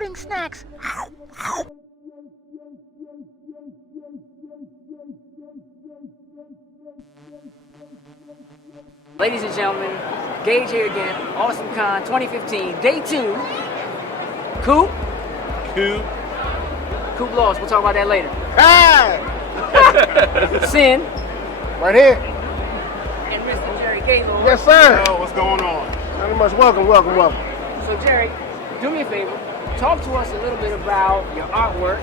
loading snacks. Ladies and gentlemen, Gage here again, Awesome Con 2015, day 2. Coop lost, we'll talk about that later. Hey! Sin. Right here. And Mr. Jerry Gaylord. Yes, sir. Yo, what's going on? Very much welcome. So Jerry, do me a favor, talk to us a little bit about your artwork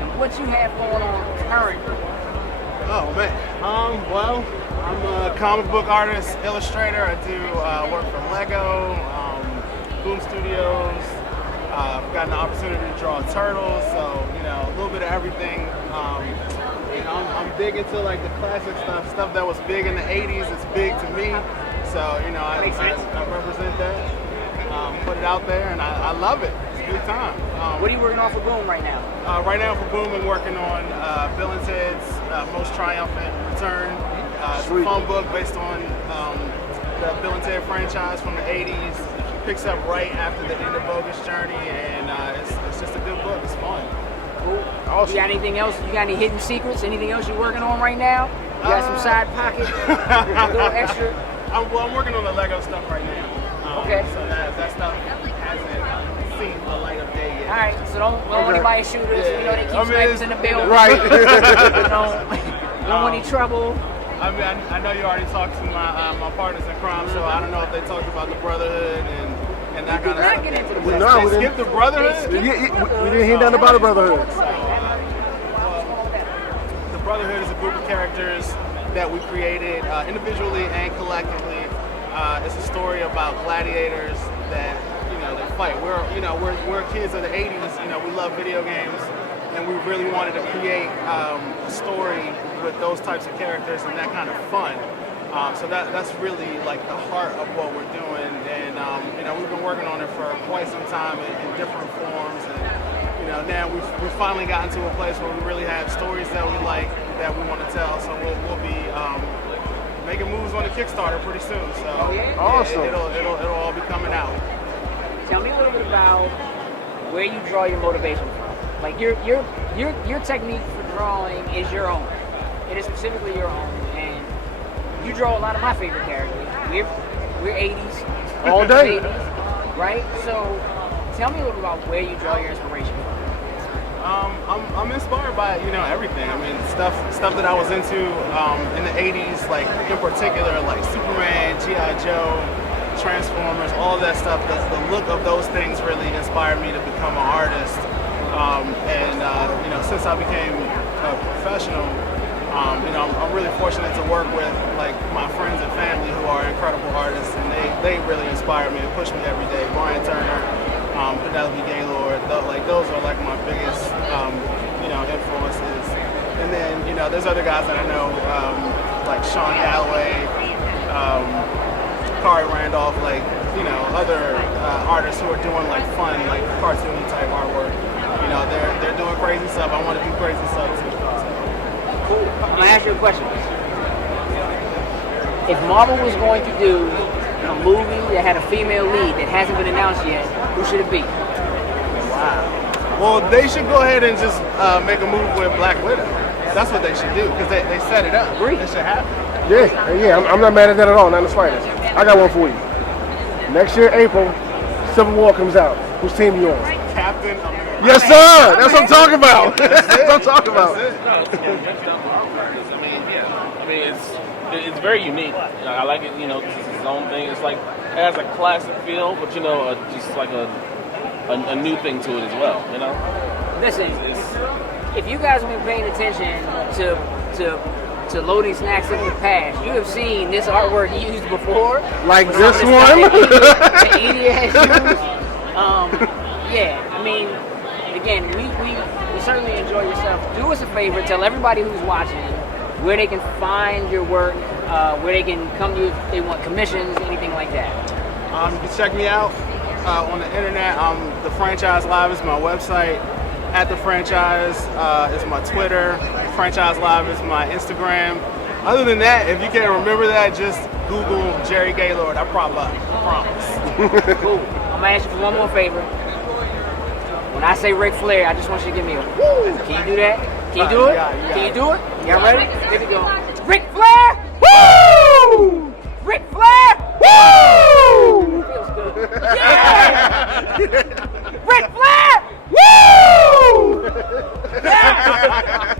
and what you have going on currently. Oh man. Well, I'm a comic book artist, illustrator. I do work for Lego, Boom Studios. I've gotten the opportunity to draw turtles, so a little bit of everything. I'm big into like the classic stuff that was big in the '80s. It's big to me, so I represent that. Put it out there, and I love it. It's a good time. What are you working on for Boom right now? Right now for Boom, I'm working on Bill and Ted's Most Triumphant Return. It's a fun book based on the Bill and Ted franchise from the '80s. Picks up right after the end of Bogus Journey, and it's just a good book. It's fun. Cool. Awesome. You got anything else? You got any hidden secrets? Anything else you're working on right now? You got some side pockets? A little extra? I'm working on the Lego stuff right now. Okay. So that stuff hasn't seen the light of day yet. All right. So don't want anybody shoot us. Yeah. They keep snipers in the building. Right. don't want any trouble. I mean, I know you already talked to my partners in crime, so I don't know if they talked about the Brotherhood and that kind of stuff. Get into the We Brotherhood. They skipped the Brotherhood? We didn't hear nothing about the Brotherhood. So, the Brotherhood is a group of characters that we created individually and collectively. It's a story about gladiators that they fight. We're kids of the '80s. We love video games, and we really wanted to create a story with those types of characters and that kind of fun. So that's really like the heart of what we're doing, and we've been working on it for quite some time in different forms, and now we've finally gotten to a place where we really have stories that we like, that we want to tell. So we'll be making moves on the Kickstarter pretty soon. So Awesome. It'll all be coming out. Tell me a little bit about where you draw your motivation from. Like your technique for drawing is your own. It is specifically your own, and you draw a lot of my favorite characters. We're 80s, All day. 80s, right? So tell me a little about where you draw your inspiration from. I'm inspired by everything. I mean, stuff that I was into in the '80s, like in particular, like Superman, G.I. Joe, Transformers, all of that stuff. The look of those things really inspired me to become an artist. Since I became a professional, I'm really fortunate to work with like my friends and family who are incredible artists, and they really inspire me and push me every day. Brian Turner, Penelope Gaylord, those are like my biggest influences. And then there's other guys that I know, like Sean Galloway, Kari Randolph, other artists who are doing like fun, like cartoony type artwork. They're doing crazy stuff. I want to do crazy stuff too. Cool. I'm gonna ask you a question. If Marvel was going to do a movie that had a female lead that hasn't been announced yet, who should it be? Wow. Well, they should go ahead and just make a move with Black Widow. That's what they should do, because they set it up. Agree. It should happen. Yeah. I'm not mad at that at all. Not in the slightest. I got one for you. Next year, April, Civil War comes out. Whose team you on? Captain America. Yes, sir. That's what I'm talking about. That's what I'm talking about. It's very unique. I like it. This is its own thing. It's like it has a classic feel, but just like a new thing to it as well. Listen, if you guys have been paying attention to loading snacks in the past, you have seen this artwork used before. Like with this some of the one? stuff that Edie has used. I mean, again, we certainly enjoy your stuff. Do us a favor, tell everybody who's watching where they can find your work, where they can come to you if they want commissions, anything like that. You can check me out on the internet. The Franchize Live is my website. At the Franchize is my Twitter. Franchize Live is my Instagram. Other than that, if you can't remember that, just Google Jerry Gaylord. I prop up. I promise. Cool. I'm gonna ask you for one more favor. When I say Ric Flair, I just want you to give me a woo. Can you do that? Can you do it? Can you do it? Y'all ready? Here we go. Ric Flair! Woo! Ric Flair! Woo! Feels good. Yeah! Ric Flair! Woo! Yeah!